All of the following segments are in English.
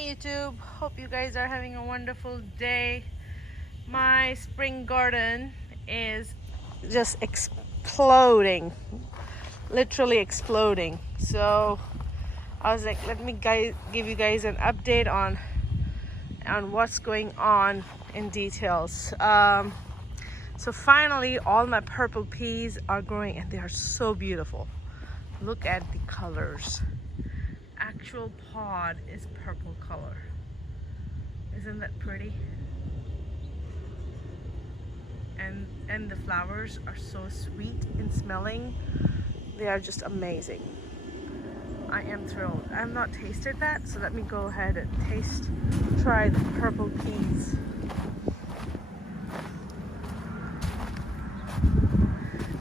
Hey YouTube, hope you guys are having a wonderful day. My spring garden is just exploding, literally exploding. So I was like, let me give you guys an update on what's going on in details. So finally all my purple peas are growing and they are so beautiful. Look at the colors. Actual pod is purple color. Isn't that pretty? And the flowers are so sweet in smelling. They are just amazing. I am thrilled. I have not tasted that, so let me go ahead and try the purple peas.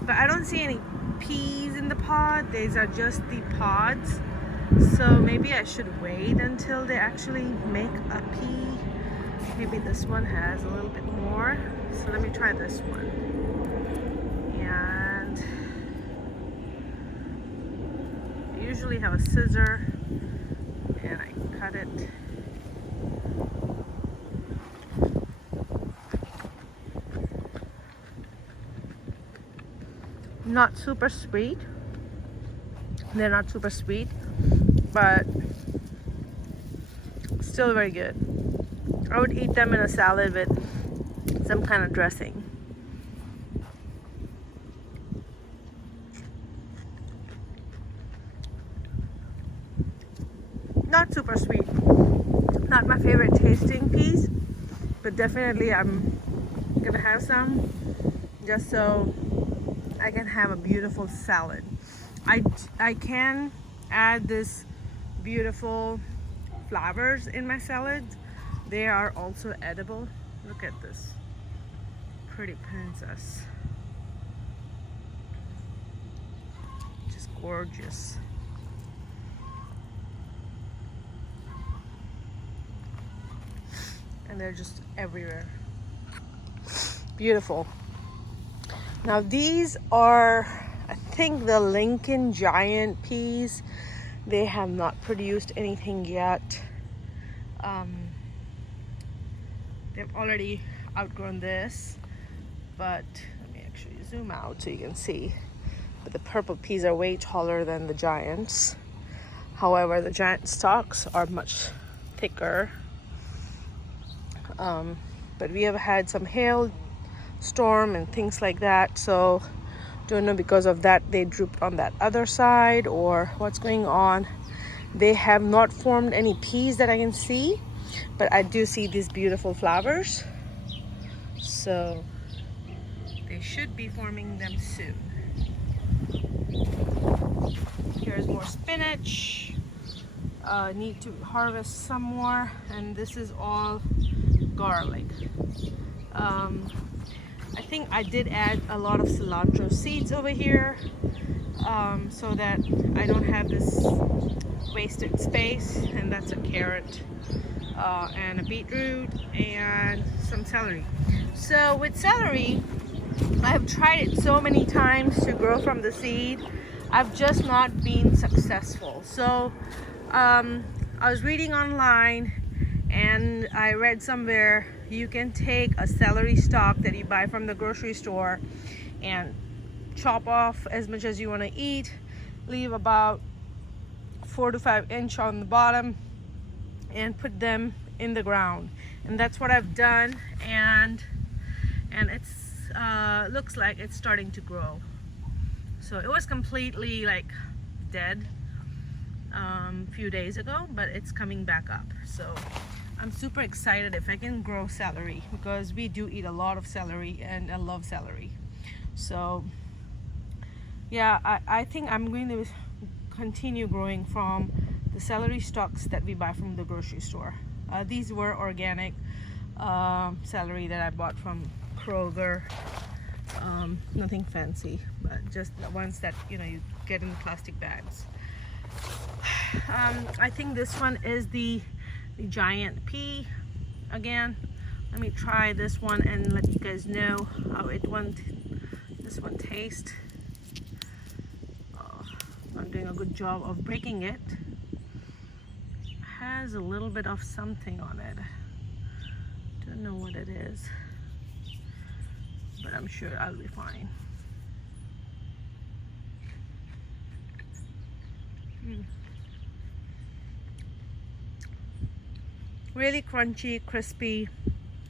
But I don't see any peas in the pod. These are just the pods. So maybe I should wait until they actually make a pea. Maybe this one has a little bit more. So let me try this one. And I usually have a scissor and I cut it. Not super sweet. They're not super sweet, but still very good. I would eat them in a salad with some kind of dressing. Not super sweet. Not my favorite tasting peas, but definitely I'm gonna have some just so I can have a beautiful salad. I can add this beautiful flowers in my salad. They are also edible. Look at this pretty princess, just gorgeous. And they're just everywhere. Beautiful. Now these are, I think, the Lincoln giant peas. They have not produced anything yet. They've already outgrown this, but let me actually zoom out so you can see. But the purple peas are way taller than the giants. However, the giant stalks are much thicker. But we have had some hail storm and things like that, so don't know, because of that they drooped on that other side or what's going on. They have not formed any peas that I can see, but I do see these beautiful flowers, so they should be forming them soon. Here's more spinach. Need to harvest some more, and this is all garlic. I think I did add a lot of cilantro seeds over here, so that I don't have this wasted space. And that's a carrot, and a beetroot, and some celery. So with celery, I have tried it so many times to grow from the seed. I've just not been successful. So I was reading online and I read somewhere you can take a celery stalk that you buy from the grocery store and chop off as much as you want to eat, leave about 4 to 5 inches on the bottom, and put them in the ground. And that's what I've done, and it's looks like it's starting to grow. So it was completely like dead a few days ago, but it's coming back up. So I'm super excited if I can grow celery, because we do eat a lot of celery and I love celery. So yeah, I think I'm going to continue growing from the celery stalks that we buy from the grocery store. These were organic celery that I bought from Kroger. Nothing fancy, but just the ones that you get in plastic bags. I think this one is the giant pea again. Let me try this one and let you guys know how this one tastes. I'm doing a good job of breaking it. has a little bit of something on it. Don't know what it is, but I'm sure I'll be fine. Really crunchy, crispy,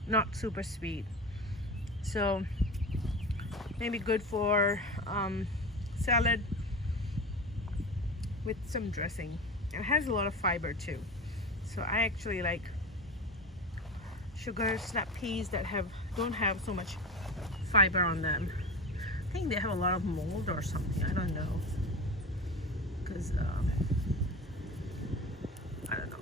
not super sweet. So maybe good for salad with some dressing. It has a lot of fiber too. So I actually like sugar snap peas that don't have so much fiber on them. I think they have a lot of mold or something. I don't know. Because I don't know.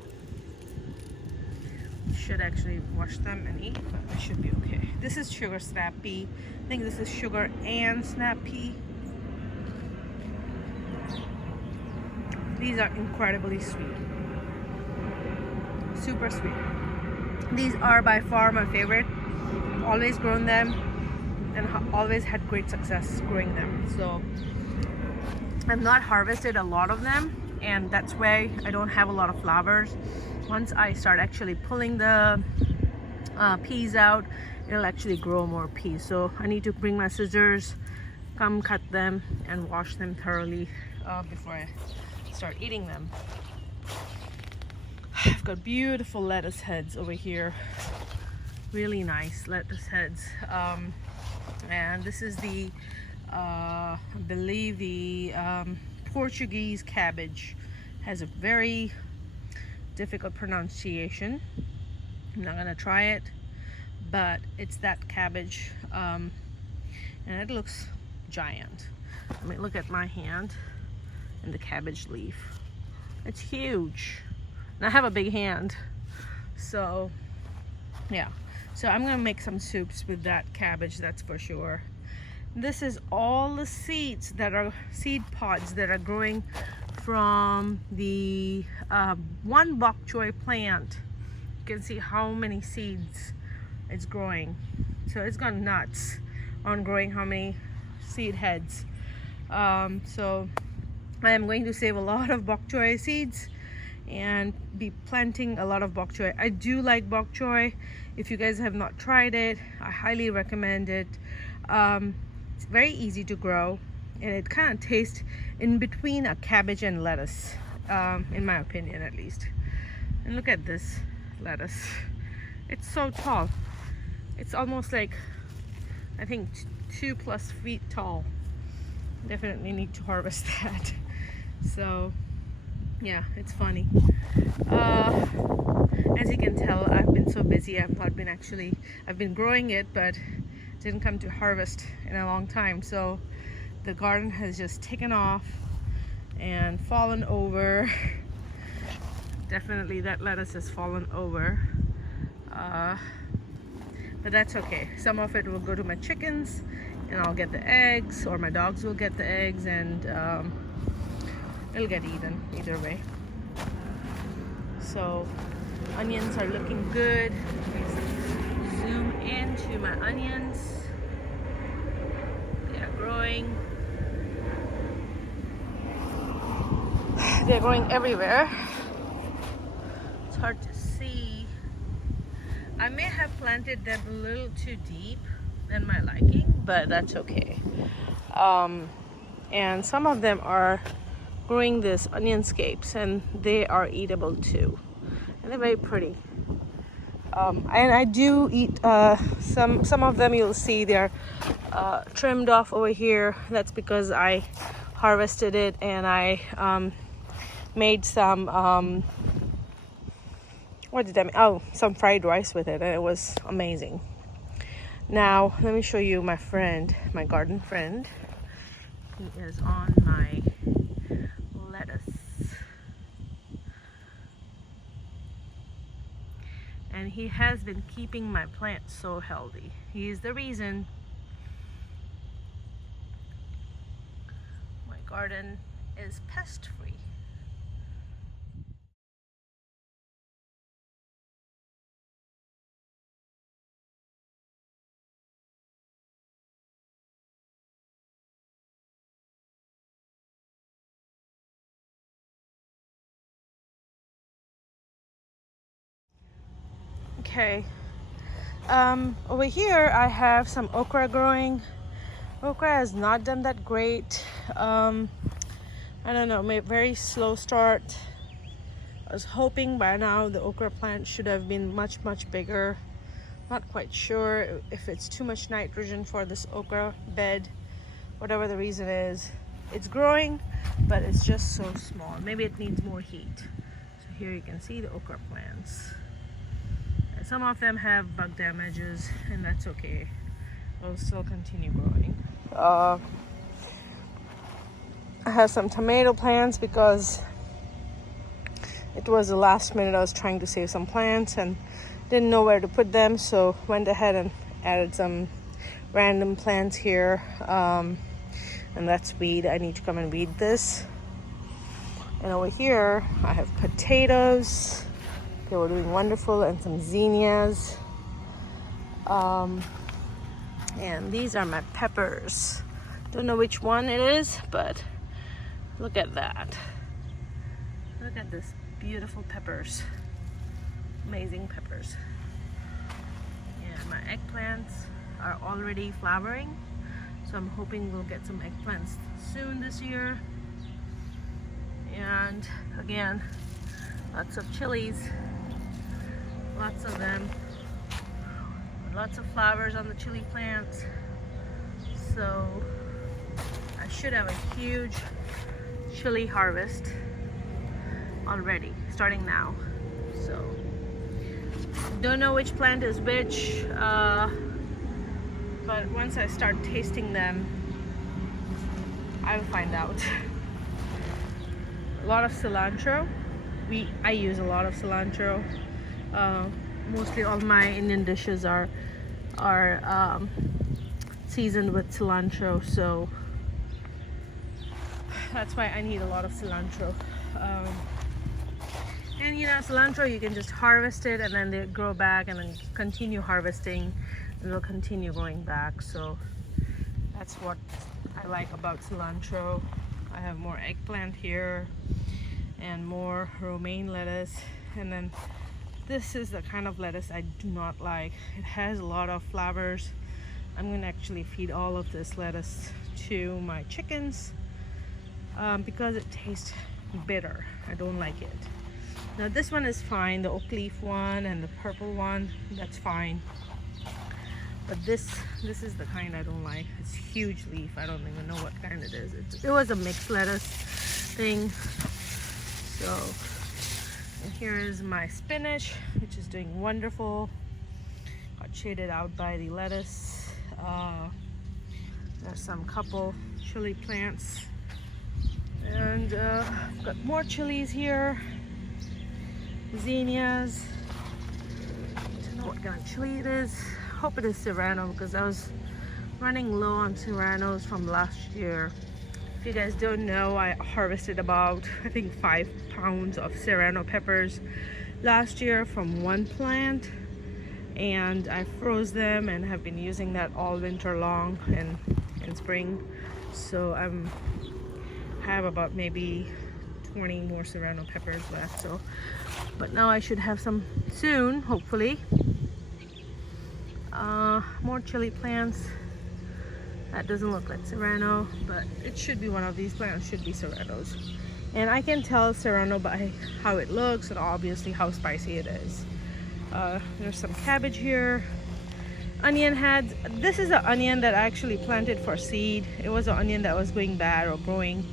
Should actually wash them and eat, but it should be okay. This is sugar snap pea. I think this is sugar and snap pea. These are incredibly sweet. Super sweet. These are by far my favorite. Always grown them and always had great success growing them. So I've not harvested a lot of them, and that's why I don't have a lot of flowers. Once I start actually pulling the peas out, it'll actually grow more peas. So I need to bring my scissors, come cut them and wash them thoroughly before I start eating them. I've got beautiful lettuce heads over here, really nice lettuce heads, and this is the I believe the Portuguese cabbage. Has a very difficult pronunciation. I'm not gonna try it, but it's that cabbage, and it looks giant. I mean, look at my hand and the cabbage leaf. It's huge. And I have a big hand, so yeah. So I'm gonna make some soups with that cabbage, that's for sure. This is all the seeds that are seed pods that are growing from the one bok choy plant. You can see how many seeds it's growing. So it's gone nuts on growing how many seed heads. So I am going to save a lot of bok choy seeds and be planting a lot of bok choy. I do like bok choy. If you guys have not tried it, I highly recommend it. It's very easy to grow, and it kind of tastes in between a cabbage and lettuce, in my opinion at least. And look at this lettuce. It's so tall. It's almost like, I think, 2+ feet tall. Definitely need to harvest that. So yeah, it's funny. As you can tell, I've been so busy. I've been growing it, but didn't come to harvest in a long time. So the garden has just taken off and fallen over. Definitely that lettuce has fallen over, but that's okay. Some of it will go to my chickens and I'll get the eggs, or my dogs will get the eggs, and it'll get eaten either way. So onions are looking good. Zoom into my onions. They are growing. They're growing everywhere. It's hard to see. I may have planted them a little too deep than my liking, but that's okay. And some of them are growing this onionscapes, and they are eatable too, and they're very pretty. And I do eat some of them. You'll see they're trimmed off over here. That's because I harvested it and I made some what did I make? Oh, some fried rice with it, and it was amazing. Now let me show you my friend, my garden friend. He is on my lettuce. And he has been keeping my plants so healthy. He is the reason my garden is pest free. Okay. Over here I have some okra growing. Okra has not done that great. I don't know, very slow start. I was hoping by now the okra plant should have been much bigger. Not quite sure if it's too much nitrogen for this okra bed, whatever the reason is. It's growing, but it's just so small. Maybe it needs more heat. So here you can see the okra plants. And some of them have bug damages, and that's okay. They'll still continue growing. I have some tomato plants because it was the last minute. I was trying to save some plants and didn't know where to put them, so went ahead and added some random plants here. And that's weed. I need to come and weed this. And over here I have potatoes. They were doing wonderful, and some zinnias. And these are my peppers. Don't know which one it is, but look at that. Look at this beautiful peppers. Amazing peppers. And my eggplants are already flowering, so I'm hoping we'll get some eggplants soon this year. And again, lots of chilies, lots of them, lots of flowers on the chili plants. So I should have a huge chili harvest already starting now. So don't know which plant is which, but once I start tasting them, I'll find out. A lot of cilantro. I use a lot of cilantro. Mostly all my Indian dishes are seasoned with cilantro, so that's why I need a lot of cilantro. And you know, cilantro, you can just harvest it and then they grow back, and then continue harvesting and they'll continue growing back. So that's what I like about cilantro. I have more eggplant here and more romaine lettuce, and then this is the kind of lettuce I do not like. It has a lot of flowers. I'm gonna actually feed all of this lettuce to my chickens because it tastes bitter. I don't like it. Now this one is fine, the oak leaf one and the purple one, that's fine. But this is the kind I don't like. It's huge leaf. I don't even know what kind it is. It was a mixed lettuce thing. So, and here is my spinach, which is doing wonderful. Got shaded out by the lettuce. There's some couple chili plants. And I've got more chilies here. Zinnias. I don't know what kind of chili it is. Hope it is Serrano because I was running low on Serranos from last year. If you guys don't know, I harvested about, I think, 5 pounds of Serrano peppers last year from one plant, and I froze them and have been using that all winter long and in spring. So I have about maybe 20 more Serrano peppers left. So, but now I should have some soon, hopefully. More chili plants. That doesn't look like Serrano, but it should be one of these plants, should be Serranos. And I can tell Serrano by how it looks and obviously how spicy it is. There's some cabbage here. Onion heads. This is an onion that I actually planted for seed. It was an onion that was going bad or growing,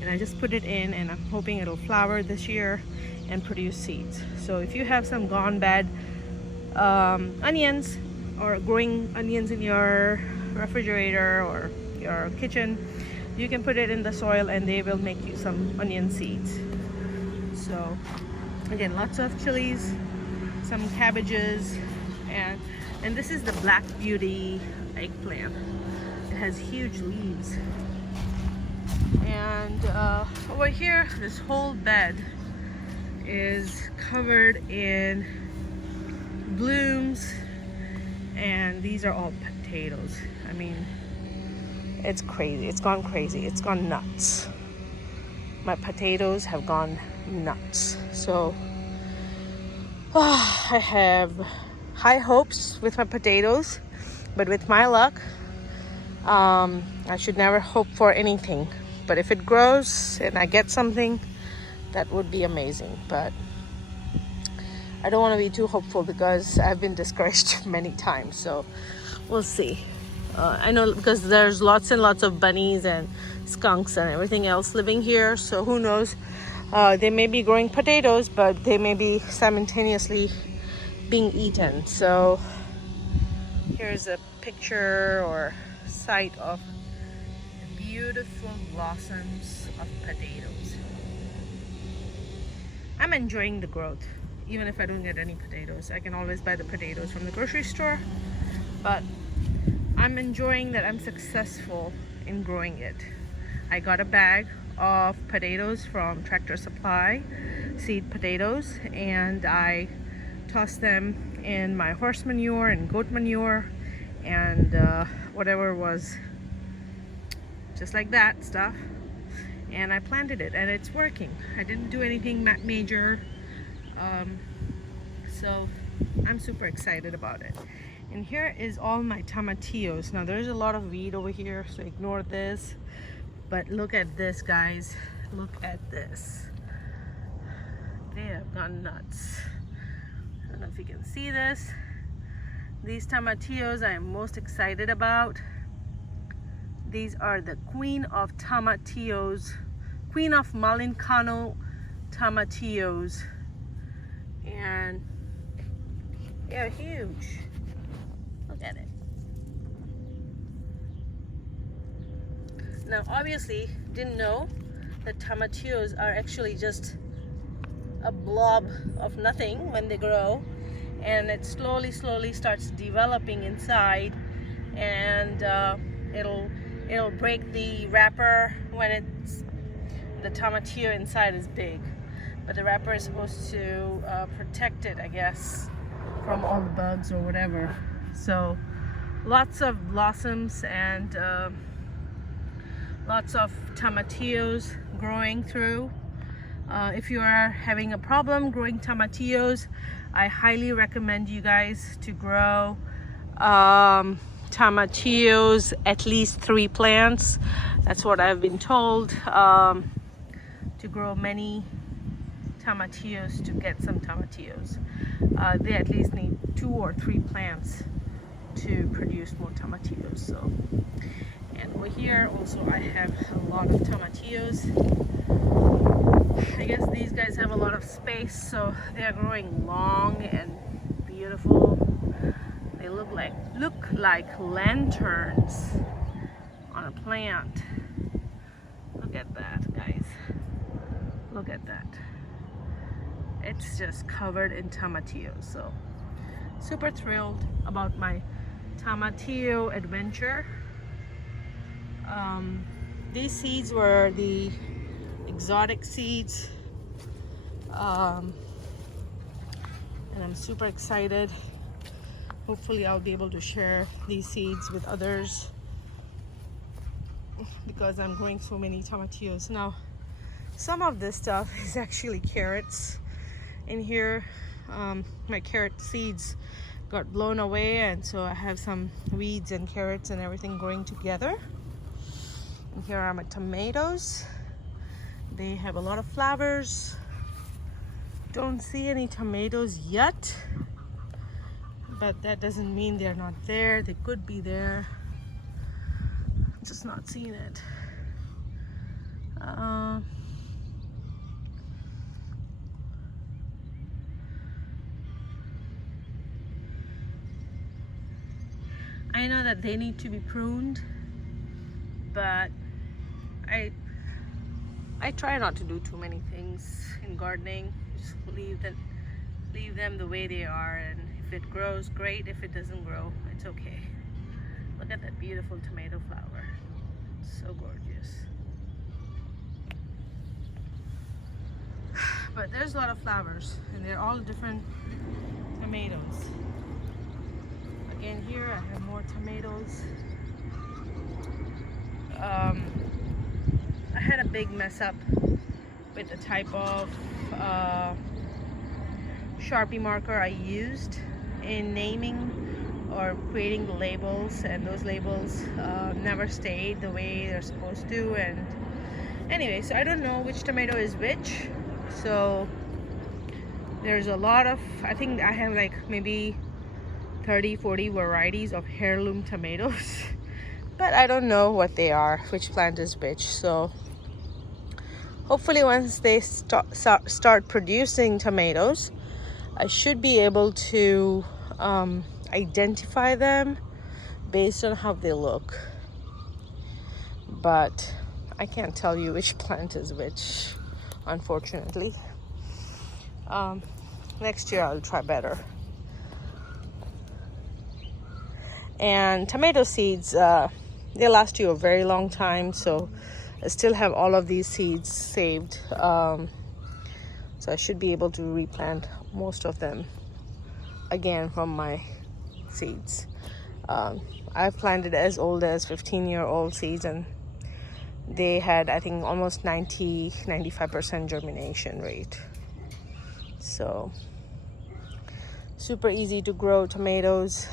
and I just put it in, and I'm hoping it'll flower this year and produce seeds. So if you have some gone bad onions or growing onions in your refrigerator or your kitchen, you can put it in the soil and they will make you some onion seeds. So again, lots of chilies, some cabbages, and this is the Black Beauty eggplant. It has huge leaves. And over here, this whole bed is covered in blooms, and these are all potatoes. I mean, it's crazy. It's gone crazy. It's gone nuts. My potatoes have gone nuts. So I have high hopes with my potatoes, but with my luck, I should never hope for anything. But if it grows and I get something, that would be amazing. But I don't want to be too hopeful because I've been discouraged many times. So we'll see. I know because there's lots and lots of bunnies and skunks and everything else living here. So who knows? They may be growing potatoes, but they may be simultaneously being eaten. So here's a picture or sight of beautiful blossoms of potatoes. I'm enjoying the growth. Even if I don't get any potatoes, I can always buy the potatoes from the grocery store. But I'm enjoying that I'm successful in growing it. I got a bag of potatoes from Tractor Supply, seed potatoes, and I tossed them in my horse manure and goat manure and whatever was just like that stuff, and I planted it and it's working. I didn't do anything major, so I'm super excited about it. And here is all my tomatillos. Now there's a lot of weed over here, so ignore this, but look at this, guys. Look at this. They have gone nuts. I don't know if you can see this. These tomatillos I am most excited about. These are the queen of tomatillos, queen of malinaco tomatillos, and they're huge. Look at it. Now obviously didn't know that tomatillos are actually just a blob of nothing when they grow, and it slowly starts developing inside, and it'll break the wrapper when the tomatillo inside is big, but the wrapper is supposed to protect it, I guess, from all the bugs or whatever. So lots of blossoms and lots of tomatillos growing through. If you are having a problem growing tomatillos, I highly recommend you guys to grow tomatillos, at least 3 plants. That's what I've been told, to grow many tomatillos to get some tomatillos. They at least need 2 or 3 plants to produce more tomatillos. So, and over here also I have a lot of tomatillos. I guess these guys have a lot of space, so they are growing long and beautiful. They look like lanterns on a plant. Look at that, guys. Look at that. It's just covered in tomatillos. So super thrilled about my tomatillo adventure. These seeds were the exotic seeds, and I'm super excited. Hopefully I'll be able to share these seeds with others because I'm growing so many tomatillos. Now some of this stuff is actually carrots in here. My carrot seeds got blown away, and so I have some weeds and carrots and everything growing together. And here are my tomatoes. They have a lot of flowers. Don't see any tomatoes yet, but that doesn't mean they're not there. They could be there. Just not seeing it. I know that they need to be pruned, but I try not to do too many things in gardening. Just leave them the way they are, and if it grows, great. If it doesn't grow, it's okay. Look at that beautiful tomato flower. It's so gorgeous. But there's a lot of flowers, and they're all different tomatoes. Again, here I have more tomatoes. I had a big mess up with the type of Sharpie marker I used. in naming or creating the labels, and those labels never stayed the way they're supposed to. And anyway, so I don't know which tomato is which. So there's a lot of, I think I have like maybe 30-40 varieties of heirloom tomatoes but I don't know what they are, which plant is which. So hopefully once they start producing tomatoes, I should be able to identify them based on how they look. But I can't tell you which plant is which, unfortunately. Next year I'll try better. And tomato seeds, they last you a very long time, so I still have all of these seeds saved. So I should be able to replant most of them again from my seeds. I've planted as old as 15-year-old seeds, and they had, I think, almost 90-95% germination rate. So super easy to grow tomatoes.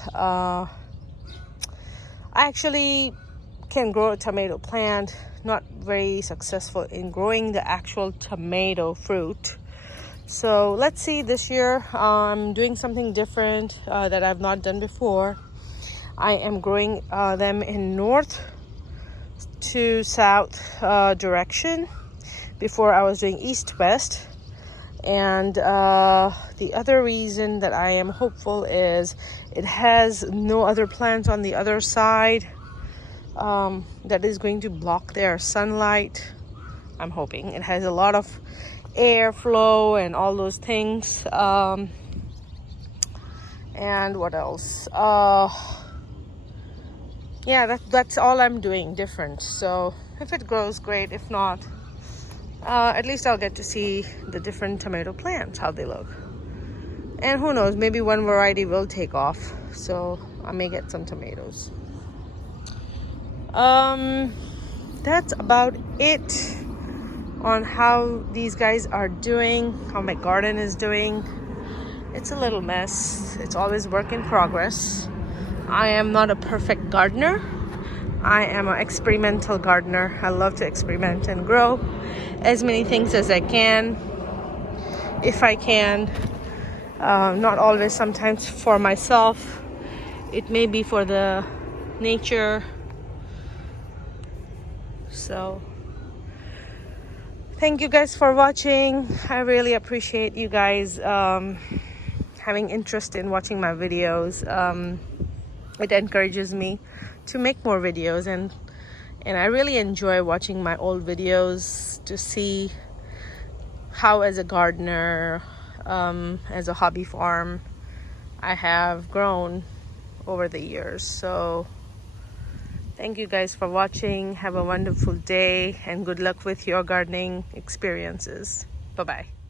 I actually can grow a tomato plant, not very successful in growing the actual tomato fruit. So let's see, this year I'm doing something different that I've not done before. I am growing them in north to south direction. Before I was doing east-west. And the other reason that I am hopeful is it has no other plants on the other side that is going to block their sunlight. I'm hoping it has a lot of airflow and all those things. And what else? Yeah, that's all I'm doing different. So if it grows, great. If not, at least I'll get to see the different tomato plants, how they look. And who knows, maybe one variety will take off, so I may get some tomatoes. That's about it on how these guys are doing, how my garden is doing. It's a little mess. It's always work in progress. I am not a perfect gardener. I am an experimental gardener. I love to experiment and grow as many things as I can, if I can. Not always, sometimes for myself. It may be for the nature. So thank you guys for watching. I really appreciate you guys having interest in watching my videos. It encourages me to make more videos, and I really enjoy watching my old videos to see how, as a gardener, as a hobby farm, I have grown over the years. So thank you guys for watching. Have a wonderful day and good luck with your gardening experiences. Bye-bye.